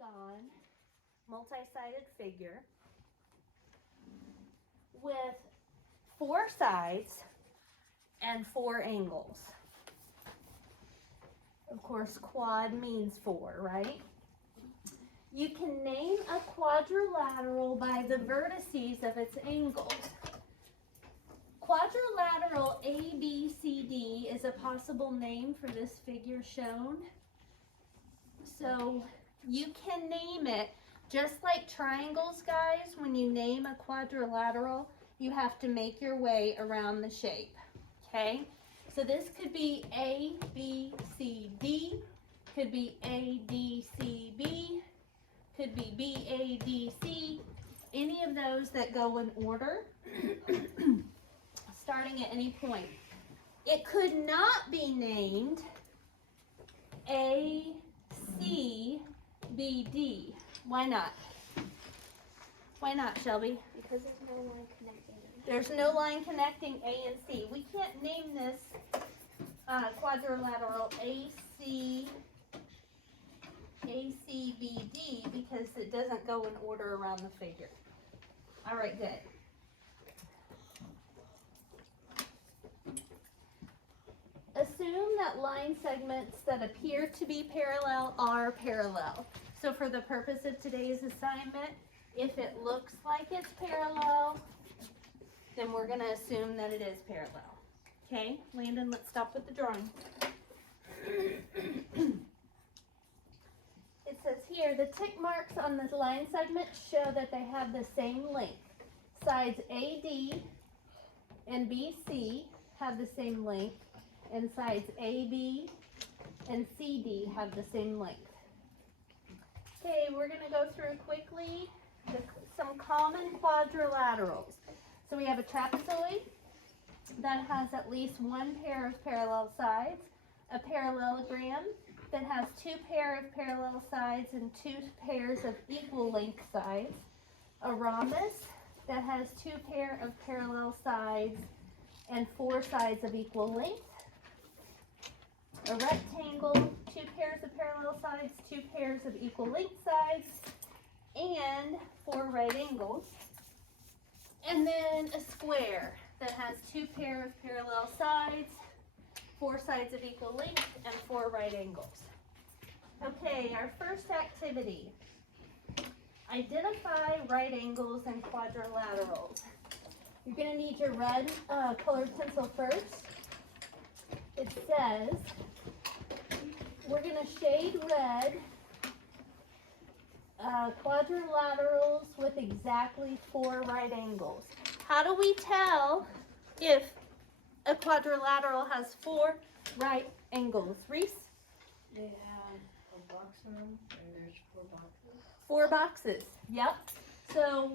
polygon, multi-sided figure with 4 sides and 4 angles. Of course, quad means 4, right? You can name a quadrilateral by the vertices of its angles. Quadrilateral ABCD is a possible name for this figure shown. So you can name it just like triangles, guys. When you name a quadrilateral, you have to make your way around the shape, okay? So this could be ABCD, could be ADCB, could be BADC, any of those that go in order, starting at any point. It could not be named ACBD. Why not? Why not, Shelby? Because there's no line connecting them. There's no line connecting A and C. We can't name this quadrilateral ACBD because it doesn't go in order around the figure. All right, good. Assume that line segments that appear to be parallel are parallel. So for the purpose of today's assignment, if it looks like it's parallel, then we're going to assume that it is parallel. Okay, Landon, let's stop with the drawing. It says here, the tick marks on the line segment show that they have the same length. Sides AD and BC have the same length, and sides AB and CD have the same length. Okay, we're going to go through quickly some common quadrilaterals. So we have a trapezoid that has at least 1 pair of parallel sides, a parallelogram that has 2 pair of parallel sides and 2 pairs of equal length sides, a rhombus that has 2 pair of parallel sides and 4 sides of equal length, a rectangle, 2 pairs of parallel sides, 2 pairs of equal length sides, and 4 right angles, and then a square that has 2 pair of parallel sides, 4 sides of equal length, and 4 right angles. Okay, our first activity. Identify right angles and quadrilaterals. You're going to need your red colored pencil first. It says we're going to shade red quadrilaterals with exactly 4 right angles. How do we tell if a quadrilateral has 4 right angles? Reese? They have a box in them, and there's 4 boxes. 4 boxes, yep. So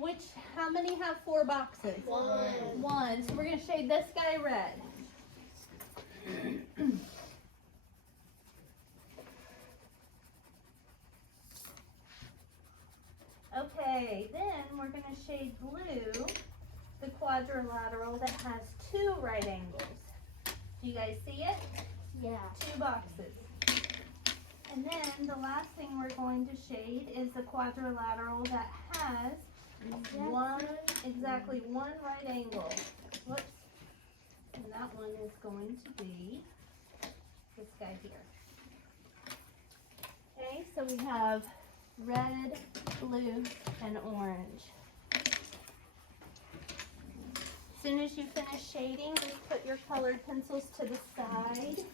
how many have 4 boxes? 1. So we're going to shade this guy red. Okay, then we're going to shade blue the quadrilateral that has 2 right angles. Do you guys see it? Yeah. 2 boxes. And then the last thing we're going to shade is the quadrilateral that has exactly one right angle. Whoops. And that one is going to be this guy here. Okay, so we have red, blue, and orange. As soon as you finish shading, just put your colored pencils to the side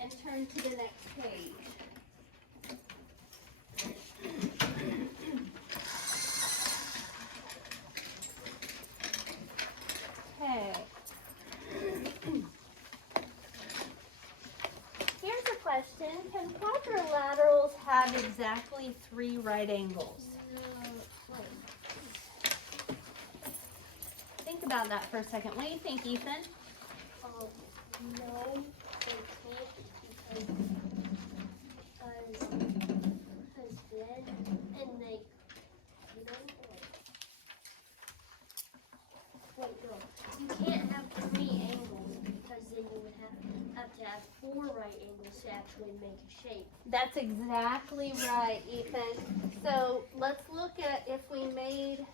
and turn to the next page. Okay. Here's a question. Can quadrilaterals have exactly 3 right angles? Think about that for a second. What do you think, Ethan? No, they can't because then, and like, you know, wait, no, you can't have 3 angles because then you would have to have 4 right angles to actually make a shape. That's exactly right, Ethan. So let's look at if we made,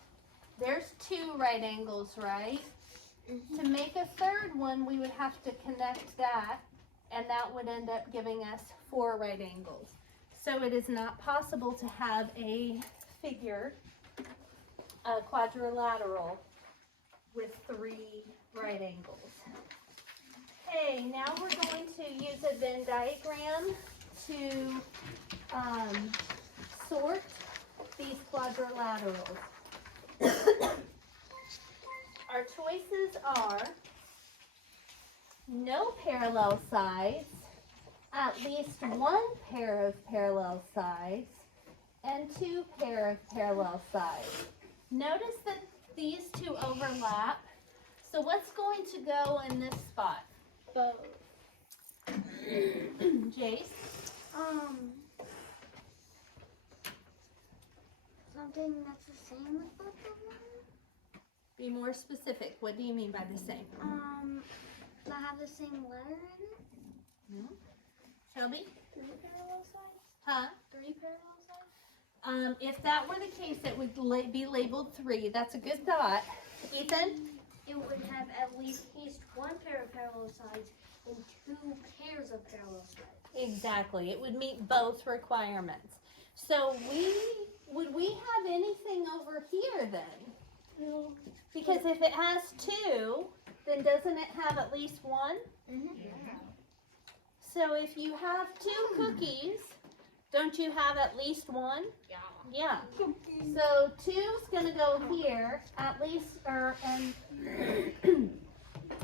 there's 2 right angles, right? To make a third one, we would have to connect that, and that would end up giving us 4 right angles. So it is not possible to have a figure, a quadrilateral, with 3 right angles. Okay, now we're going to use a Venn diagram to sort these quadrilaterals. Our choices are no parallel sides, at least 1 pair of parallel sides, and 2 pair of parallel sides. Notice that these 2 overlap. So what's going to go in this spot? Both. Jace? Something that's the same with both of them? Be more specific. What do you mean by the same? That have the same letter in it? Shelby? 3 parallel sides? Huh? 3 parallel sides? If that were the case, it would be labeled 3. That's a good thought. Ethan? It would have at least 1 pair of parallel sides and 2 pairs of parallel sides. Exactly. It would meet both requirements. So would we have anything over here then? No. Because if it has 2, then doesn't it have at least 1? Mm-hmm. So if you have 2 cookies, don't you have at least 1? Yeah. Yeah. So 2's gonna go here, at least, and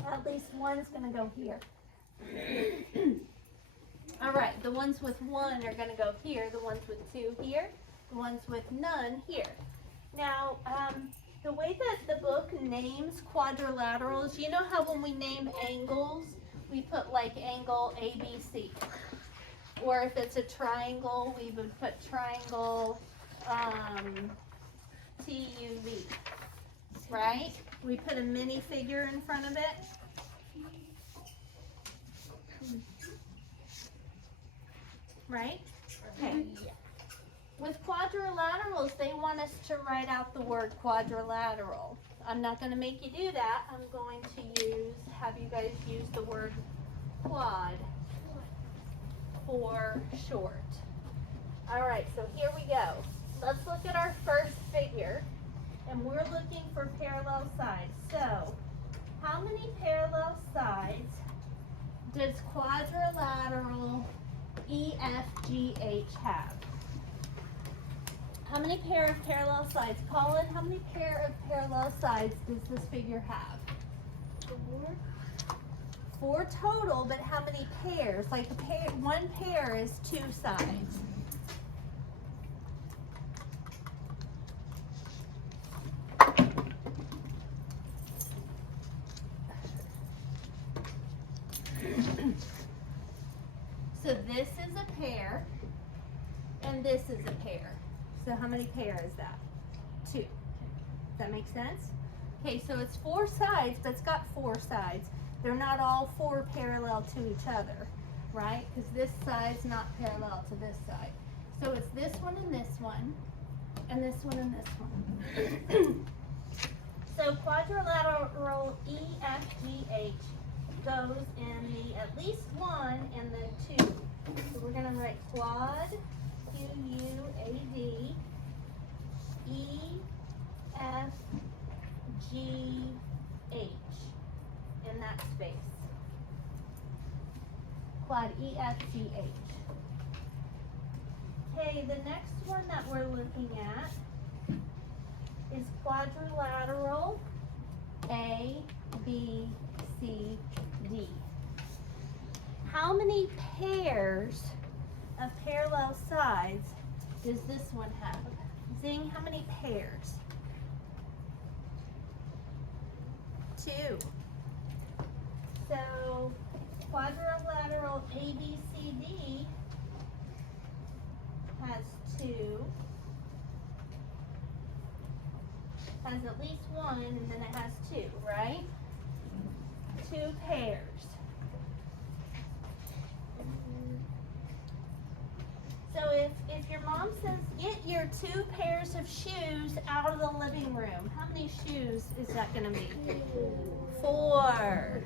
at least 1's gonna go here. All right, the ones with 1 are gonna go here, the ones with 2 here, the ones with none here. Now, the way that the book names quadrilaterals, you know how when we name angles, we put like angle ABC. Or if it's a triangle, we would put triangle TUV, right? We put a minifigure in front of it. Right? Okay. With quadrilaterals, they want us to write out the word quadrilateral. I'm not going to make you do that. I'm going to have you guys use the word quad for short. All right, so here we go. Let's look at our first figure, and we're looking for parallel sides. So, how many parallel sides does quadrilateral EFGH have? How many pair of parallel sides? Colin, how many pair of parallel sides does this figure have? 4. 4 total, but how many pairs? Like one pair is 2 sides. So this is a pair, and this is a pair. So how many pair is that? 2. Does that make sense? Okay, so it's 4 sides, but it's got 4 sides. They're not all 4 parallel to each other, right? Because this side's not parallel to this side. So it's this one and this one, and this one and this one. So quadrilateral EFGH goes in the at least 1 and the 2. So we're going to write quad, QUAD, EFGH in that space. Quad EFGH. Okay, the next one that we're looking at is quadrilateral A, B, C, D. How many pairs of parallel sides does this one have? Zing, how many pairs? 2. So quadrilateral ABCD has 2. Has at least 1, and then it has 2, right? 2 pairs. your 2 pairs of shoes out of the living room. How many shoes is that gonna be? 4.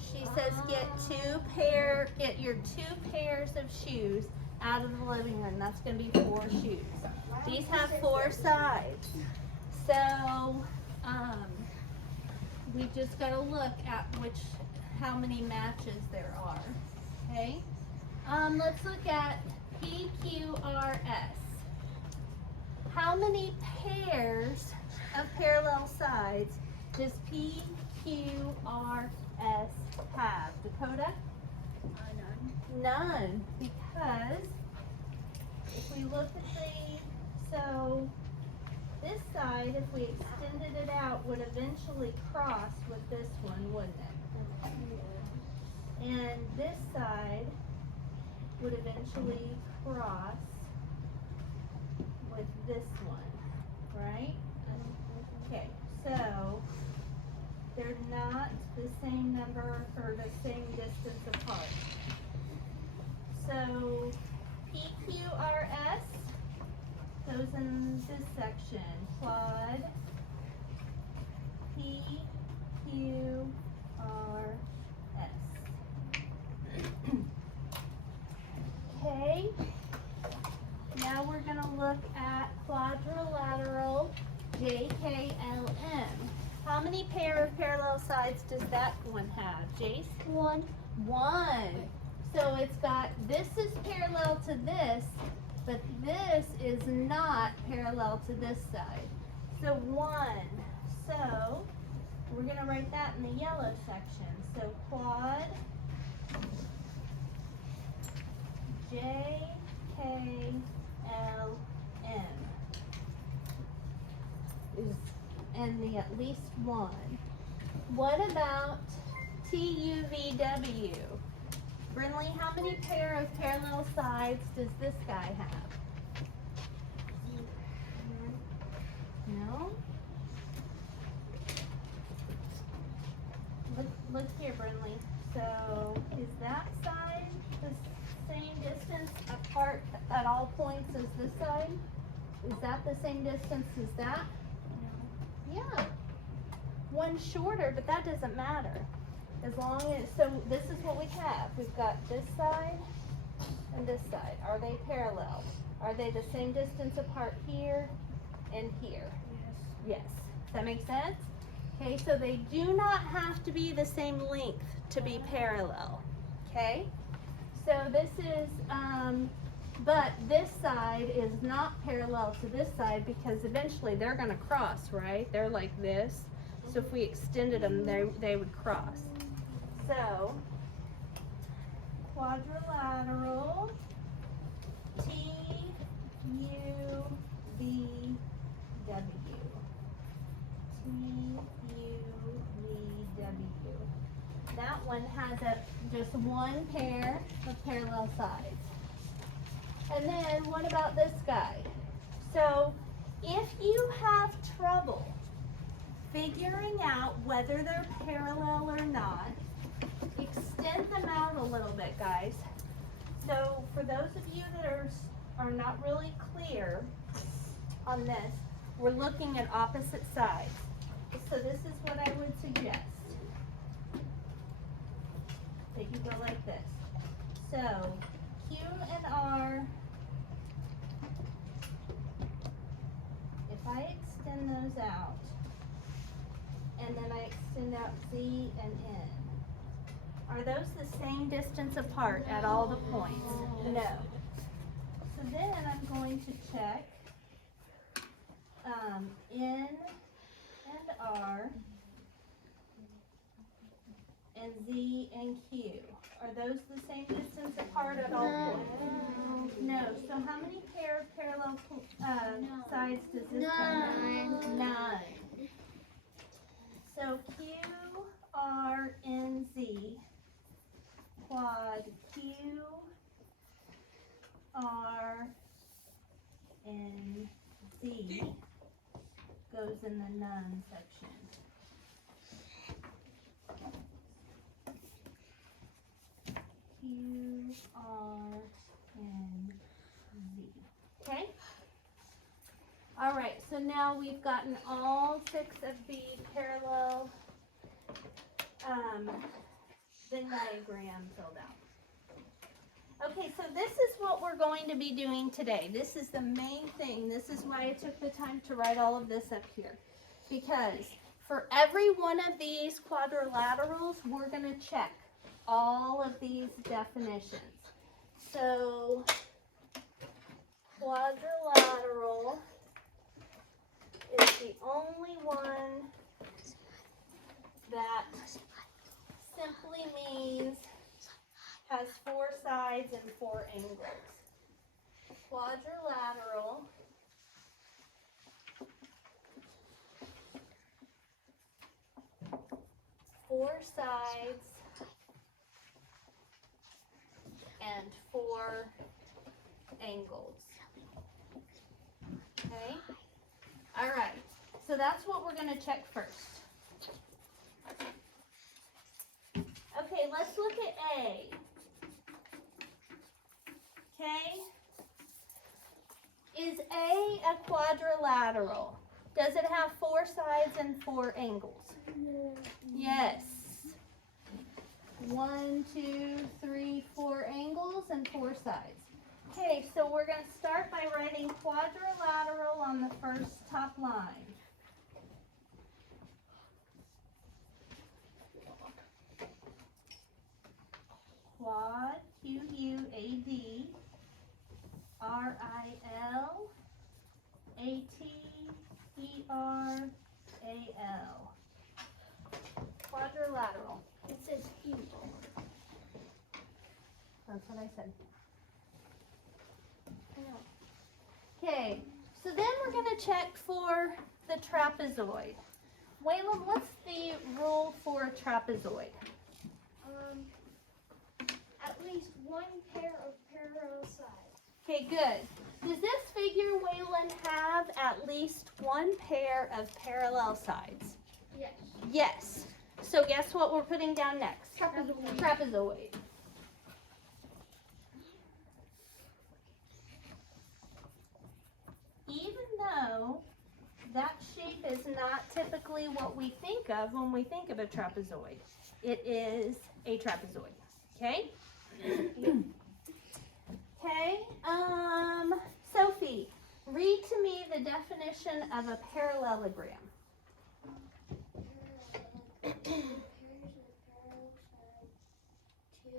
She says get your 2 pairs of shoes out of the living room. That's gonna be 4 shoes. These have 4 sides. So, we just gotta look at how many matches there are, okay? Let's look at PQRS. How many pairs of parallel sides does PQRS have? Dakota? None, because if we look at so this side, if we extended it out, would eventually cross with this one, wouldn't it? And this side would eventually cross with this one, right? Okay, so they're not the same number or the same distance apart. So PQRS goes in this section. Quad PQRS. Okay. Now we're going to look at quadrilateral JKLM. How many pair of parallel sides does that one have, Jace? 1. 1. So it's got, this is parallel to this, but this is not parallel to this side. So 1. So we're going to write that in the yellow section. So quad JKLM is and the at least 1. What about TUVW? Brinley, how many pair of parallel sides does this guy have? No? Look here, Brinley. So is that side the same distance apart at all points as this side? Is that the same distance as that? Yeah. One shorter, but that doesn't matter. As long as, so this is what we have. We've got this side and this side. Are they parallel? Are they the same distance apart here and here? Yes. Yes. Does that make sense? Okay, so they do not have to be the same length to be parallel. Okay? So this is, but this side is not parallel to this side because eventually they're going to cross, right? They're like this. So if we extended them, they would cross. So, quadrilateral TUVW. TUVW. That one has just 1 pair of parallel sides. And then what about this guy? So if you have trouble figuring out whether they're parallel or not, extend them out a little bit, guys. So for those of you that are not really clear on this, we're looking at opposite sides. So this is what I would suggest. That you go like this. So Q and R, if I extend those out, and then I extend out Z and N, are those the same distance apart at all the points? No. So then I'm going to check N and R and Z and Q. Are those the same distance apart at all points? No. So how many pair of parallel sides does this have? 9. So Q, R, N, Z, quad Q, R, N, Z goes in the none section. Q, R, N, Z. Okay? All right, so now we've gotten all 6 of the parallel Venn diagram filled out. Okay, so this is what we're going to be doing today. This is the main thing. This is why I took the time to write all of this up here. Because for every one of these quadrilaterals, we're going to check all of these definitions. So, quadrilateral is the only one that simply means has 4 sides and 4 angles. Quadrilateral four sides and 4 angles. Okay? All right. So that's what we're going to check first. Okay, let's look at A. Okay? Is A a quadrilateral? Does it have 4 sides and 4 angles? Yes. 1, 2, 3, 4 angles and 4 sides. Okay, so we're going to start by writing quadrilateral on the first top line. Quad, Q-U-A-D, R-I-L-A-T-E-R-A-L. Quadrilateral. It says people. That's what I said. Okay, so then we're going to check for the trapezoid. Waylon, what's the rule for a trapezoid? At least 1 pair of parallel sides. Okay, good. Does this figure, Waylon, have at least 1 pair of parallel sides? Yes. Yes. So guess what we're putting down next? Trapezoid. Trapezoid. Even though that shape is not typically what we think of when we think of a trapezoid, it is a trapezoid. Okay? Okay, Sophie, read to me the definition of a parallelogram. Pairs of parallel sides, 2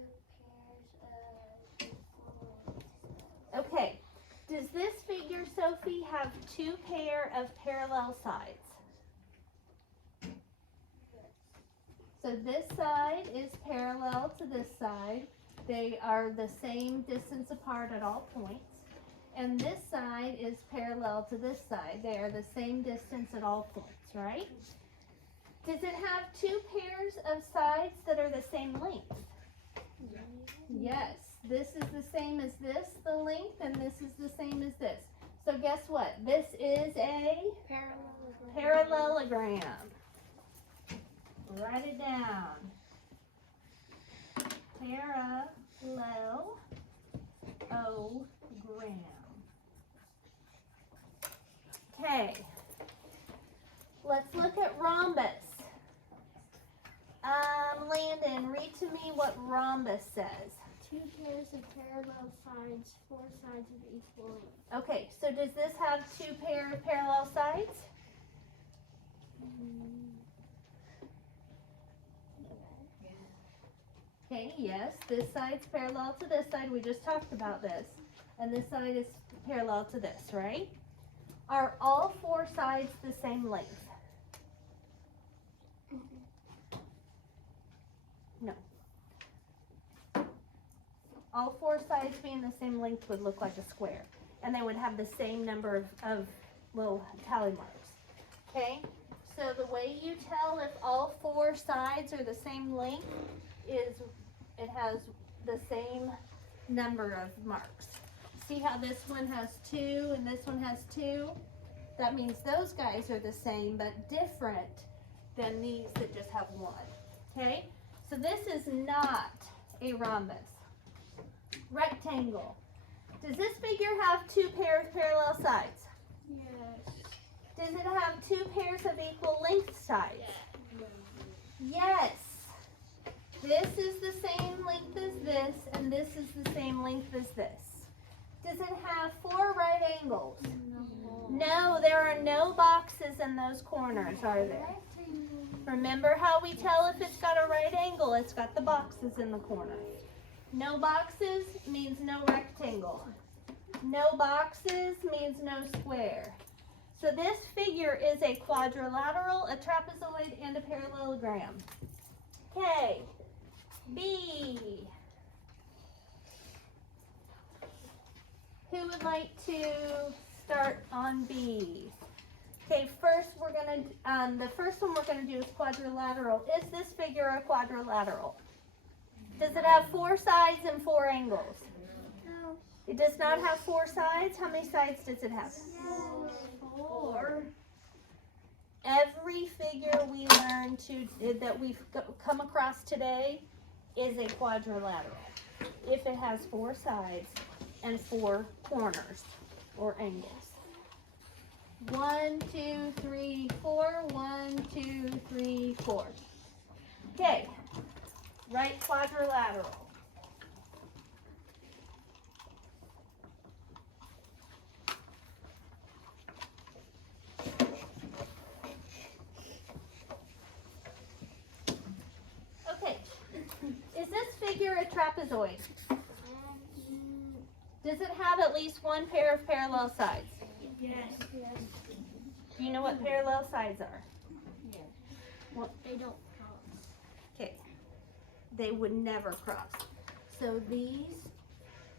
pairs of Okay, does this figure, Sophie, have 2 pair of parallel sides? So this side is parallel to this side. They are the same distance apart at all points. And this side is parallel to this side. They are the same distance at all points, right? Does it have 2 pairs of sides that are the same length? Yes. This is the same as this, the length, and this is the same as this. So guess what? This is a parallelogram. Write it down. Parallelogram. Okay. Let's look at rhombus. Landon, read to me what rhombus says. 2 pairs of parallel sides, 4 sides of equal length. Okay, so does this have 2 pair of parallel sides? Okay, yes, this side's parallel to this side. We just talked about this. And this side is parallel to this, right? Are all 4 sides the same length? No. All 4 sides being the same length would look like a square. And they would have the same number of little tally marks. Okay? So the way you tell if all 4 sides are the same length is it has the same number of marks. See how this one has 2 and this one has 2? That means those guys are the same but different than these that just have 1. Okay? So this is not a rhombus. Rectangle. Does this figure have 2 pairs of parallel sides? Yes. Does it have two pairs of equal length sides? Yes. This is the same length as this, and this is the same length as this. Does it have four right angles? No, there are no boxes in those corners, are there? Remember how we tell if it's got a right angle? It's got the boxes in the corner. No boxes means no rectangle. No boxes means no square. So this figure is a quadrilateral, a trapezoid, and a parallelogram. Okay, B. Who would like to start on B? Okay, first we're gonna, the first one we're gonna do is quadrilateral. Is this figure a quadrilateral? Does it have four sides and four angles? No. It does not have four sides. How many sides does it have? Four. Every figure we learn that we've come across today is a quadrilateral if it has four sides and four corners or angles. 1, 2, 3, 4. 1, 2, 3, 4. Okay, right quadrilateral. Okay, is this figure a trapezoid? Does it have at least one pair of parallel sides? Yes. Do you know what parallel sides are? They don't cross. Okay, they would never cross. So these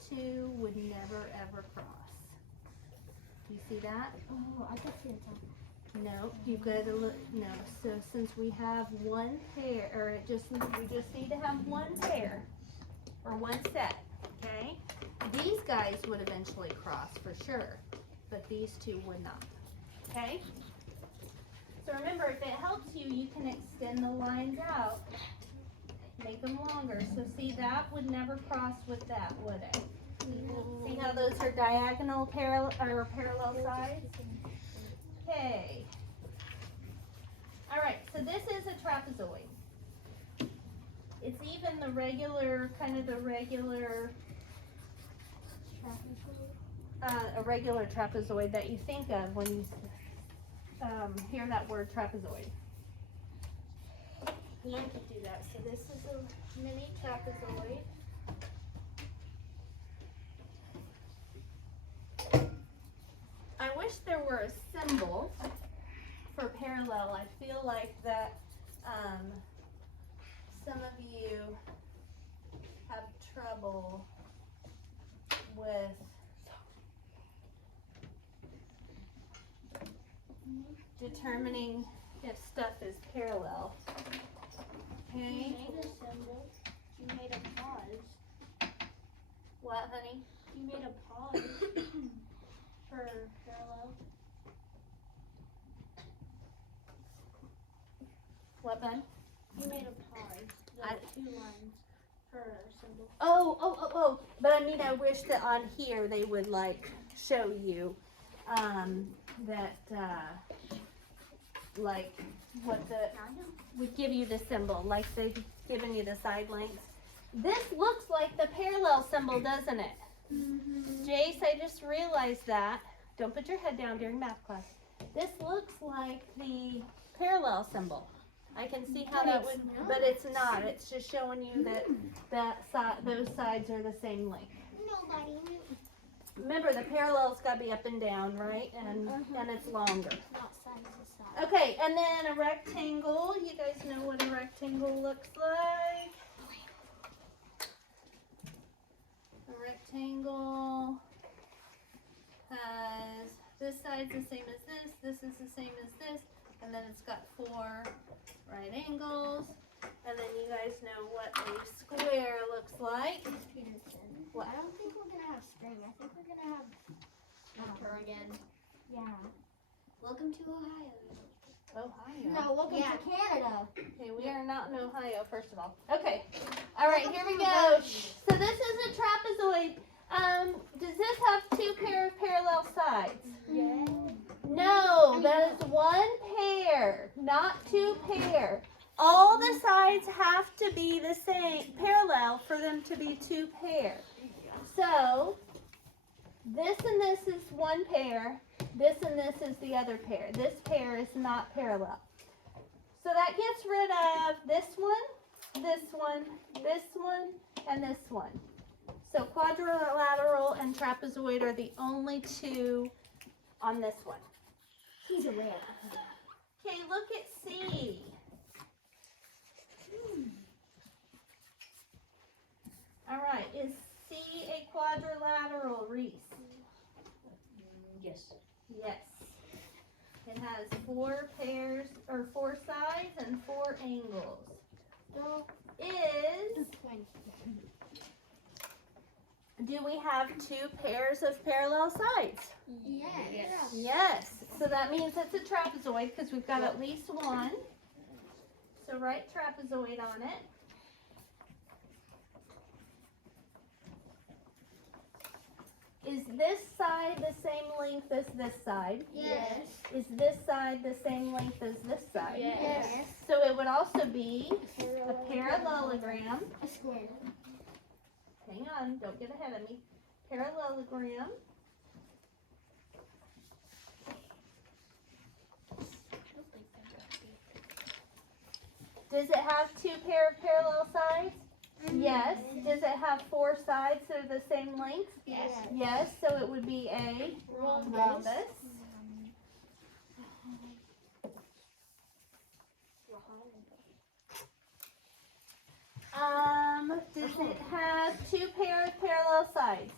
two would never ever cross. Do you see that? Oh, I can see it. No, you gotta look, no. So since we have one pair, or we just need to have one pair, or one set, okay? These guys would eventually cross for sure, but these two would not, okay? So remember, if it helps you, you can extend the lines out, make them longer. So see, that would never cross with that, would it? See how those are diagonal parallel sides? Okay. All right, so this is a trapezoid. It's even the regular, a regular trapezoid that you think of when you hear that word trapezoid. You could do that. So this is a mini trapezoid. I wish there were a symbol for parallel. I feel like that some of you have trouble with determining if stuff is parallel. You Okay? made a symbol. You made a pause. What, honey? You made a pause for parallel. What, bud? You made a pause. The 2 lines for a symbol. Oh. But I mean, I wish that on here they would like show you that like what would give you the symbol, like they've given you the side lengths. This looks like the parallel symbol, doesn't it? Mm-hmm. Jace, I just realized that. Don't put your head down during math class. This looks like the parallel symbol. I can see how that would, but it's not. It's just showing you that those sides are the same length. Nobody knew. Remember, the parallel's got to be up and down, right? And it's longer. Not side to side. Okay, and then a rectangle. You guys know what a rectangle looks like. A rectangle has this side's the same as this. This is the same as this. And then it's got 4 right angles. And then you guys know what a square looks like. Peterson. What? I don't think we're gonna have spring. I think we're gonna have winter again. Yeah. Welcome to Ohio. Ohio. No, welcome to Canada. Okay, we are not in Ohio, first of all. Okay. All right, here we go. So this is a trapezoid. Does this have 2 pair of parallel sides? Yeah. No, that is one pair, not two pair. All the sides have to be the same, parallel for them to be two pair. So, this and this is one pair, this and this is the other pair. This pair is not parallel. So that gets rid of this one, this one, this one, and this one. So quadrilateral and trapezoid are the only two on this one. He's a man. Okay, look at C. All right, is C a quadrilateral, Reese? Yes. Yes. It has four pairs, or four sides and four angles. Do we have two pairs of parallel sides? Yes. Yes. So that means it's a trapezoid because we've got at least one. So write trapezoid on it. Is this side the same length as this side? Yes. Is this side the same length as this side? Yes. So it would also be a parallelogram. A square. Hang on, don't get ahead of me. Parallelogram. Does it have two pair of parallel sides? Yes. Does it have four sides that are the same length? Yes. Yes, so it would be a rhombus. Does it have two pairs of parallel sides?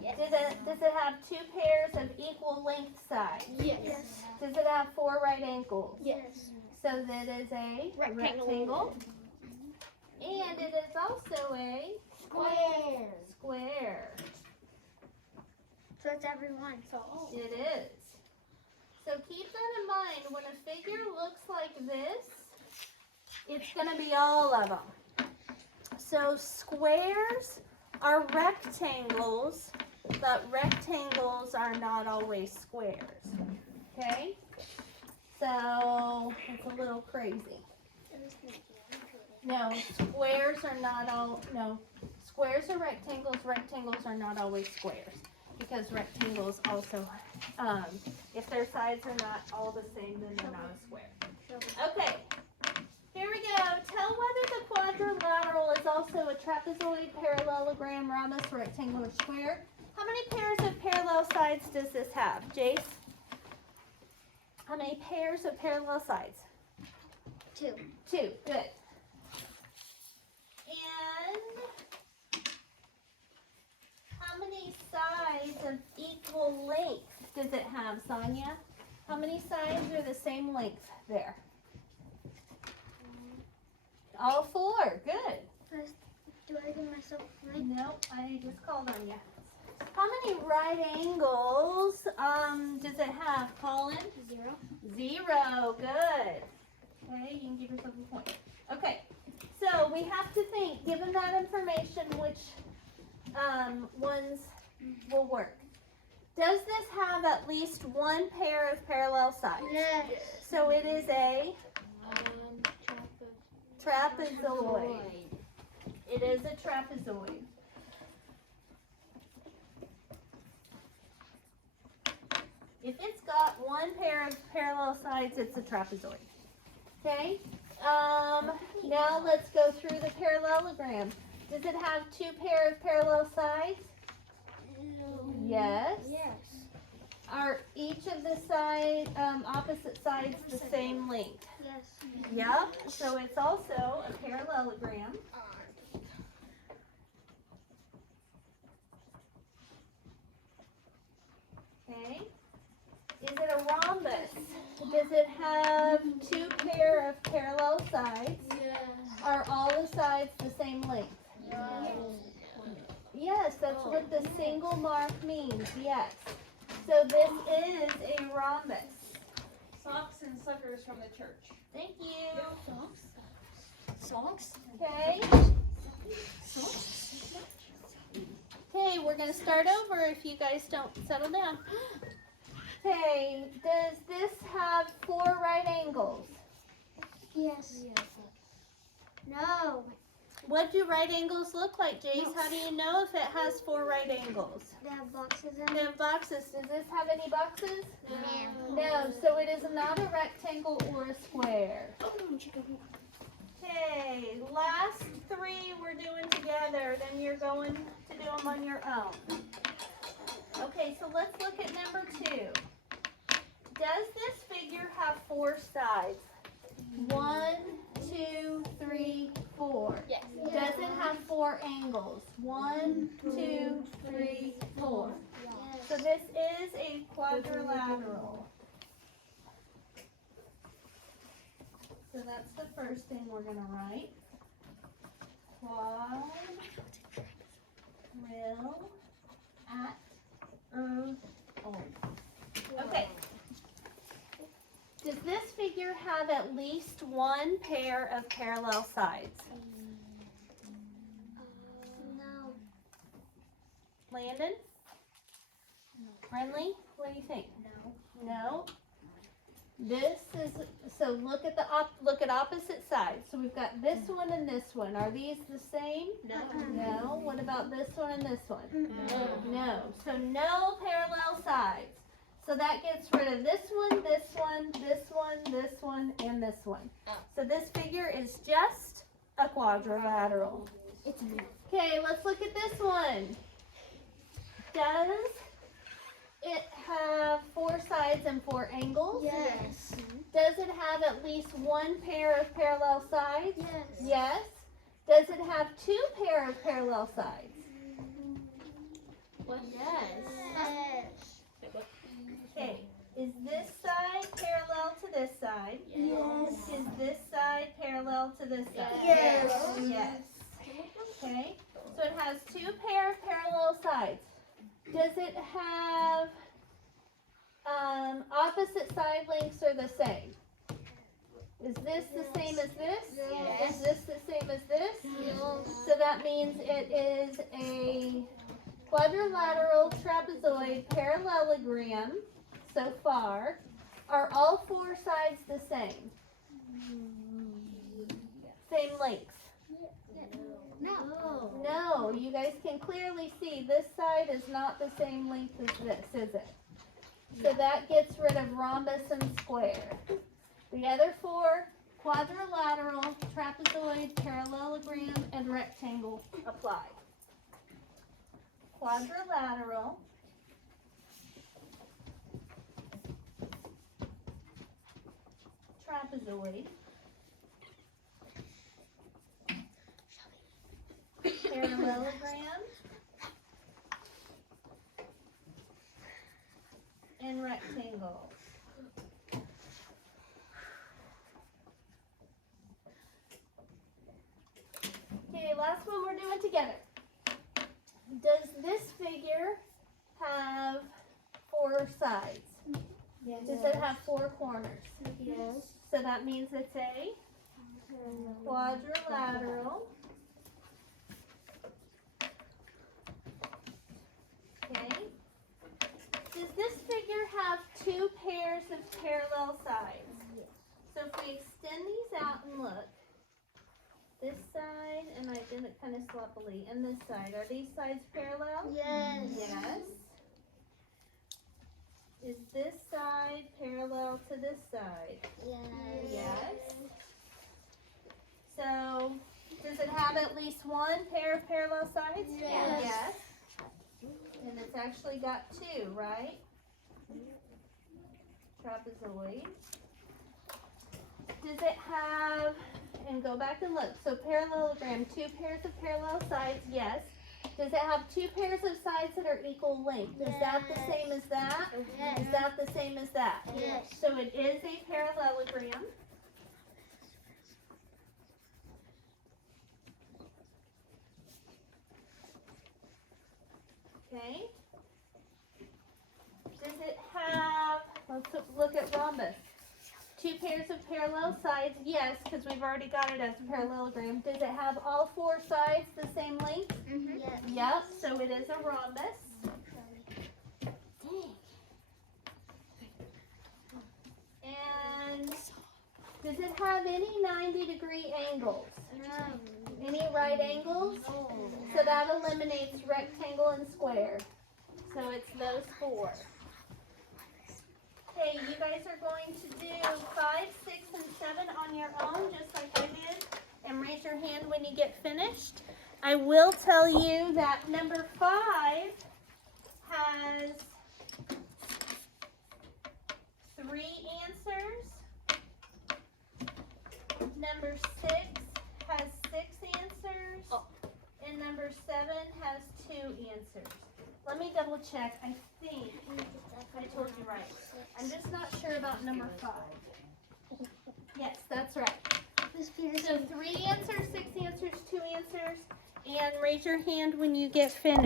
Yes. Does it have two pairs of equal length sides? Yes. Does it have four right angles? Yes. So that is a rectangle. And it is also a Square. square. So it's every one. So It is. So keep that in mind. When a figure looks like this, it's going to be all of them. So squares are rectangles, but rectangles are not always squares. Okay? So it's a little crazy. No, squares are not all, no. Squares are rectangles are not always squares. Because rectangles also, if their sides are not all the same, then they're not a square. Okay, here we go. Tell whether the quadrilateral is also a trapezoid, parallelogram, rhombus, rectangle, or square. How many pairs of parallel sides does this have? Jace? How many pairs of parallel sides? 2. 2, good. And how many sides of equal length does it have, Sonia? How many sides are the same length there? All 4, good. First, do I give myself a point? Nope, I just called on you. How many right angles does it have, Colin? 0. 0, good. Okay, you can give yourself a point. Okay, so we have to think, given that information, which ones will work. Does this have at least one pair of parallel sides? Yes. So it is a trapezoid. It is a trapezoid. If it's got one pair of parallel sides, it's a trapezoid. Okay? Now let's go through the parallelogram. Does it have 2 pair of parallel sides? Yes. Yes. Are each of the opposite sides the same length? Yes. Yep. So it's also a parallelogram. Okay. Is it a rhombus? Does it have 2 pair of parallel sides? Yes. Are all the sides the same length? Yes, that's what the single mark means, yes. So this is a rhombus. Socks and suckers from the church. Thank you. Socks? Okay. Okay, we're going to start over if you guys don't settle down. Okay, does this have 4 right angles? Yes. No. What do right angles look like, Jace? How do you know if it has 4 right angles? They have boxes in They have boxes. Does this have any boxes? No. No, so it is not a rectangle or a square. Okay, last 3 we're doing together, then you're going to do them on your own. Okay, so let's look at number 2. Does this figure have 4 sides? 1, 2, 3, 4. Yes. Does it have 4 angles? 1, 2, 3, 4. So this is a quadrilateral. So that's the first thing we're going to write. Okay. Does this figure have at least 1 pair of parallel sides? No. Landon? Renly? What do you think? No. This is, so look at look at opposite sides. So we've got this one and this one. Are these the same? No. What about this one and this one? No. So no parallel sides. So that gets rid of this one, this one, this one, this one, and this one. So this figure is just a quadrilateral. Okay, let's look at this one. Does it have 4 sides and 4 angles? Yes. Does it have at least 1 pair of parallel sides? Yes. Yes. Does it have 2 pair of parallel sides? Yes. Okay. Is this side parallel to this side? Yes. Is this side parallel to this side? Yes. Yes. Okay. So it has 2 pair of parallel sides. Does it have opposite side lengths are the same? Is this the same as this? Yes. Is this the same as this? Yes. So that means it is a quadrilateral trapezoid parallelogram so far. Are all 4 sides the same? Same lengths? No. No, you guys can clearly see this side is not the same length as this, is it? So that gets rid of rhombus and square. The other 4, quadrilateral, trapezoid, parallelogram, and rectangle apply. Quadrilateral, trapezoid, parallelogram, and rectangle. Okay, last one we're doing together. Does this figure have 4 sides? Yes. Does it have 4 corners? Yes. So that means it's a quadrilateral. Okay. Does this figure have 2 pairs of parallel sides? Yes. So if we extend these out and look, this side, and I did it kind of sloppily, and this side, are these sides parallel? Yes. Yes. Is this side parallel to this side? Yes. Yes. So, does it have at least 1 pair of parallel sides? Yes. Yes. And it's actually got 2, right? Trapezoid. Does it have, and go back and look, so parallelogram, 2 pairs of parallel sides, yes. Does it have 2 pairs of sides that are equal length? Is that the same as that? Yes. Is that the same as that? Yes. So it is a parallelogram. Okay. Does it have, let's look at rhombus. 2 pairs of parallel sides, yes, because we've already got it as a parallelogram. Does it have all 4 sides the same length? Yes. Yep, so it is a rhombus. And does it have any 90-degree angles? Any right angles? So that eliminates rectangle and square. So it's those four. Okay, you guys are going to do 5, 6, and 7 on your own, just like I did. And raise your hand when you get finished. I will tell you that number 5 has 3 answers. Number 6 has 6 answers. And number 7 has 2 answers. Let me double check. I think I told you right. I'm just not sure about number 5. Yes, that's right. So 3 answers, 6 answers, 2 answers. And raise your hand when you get finished.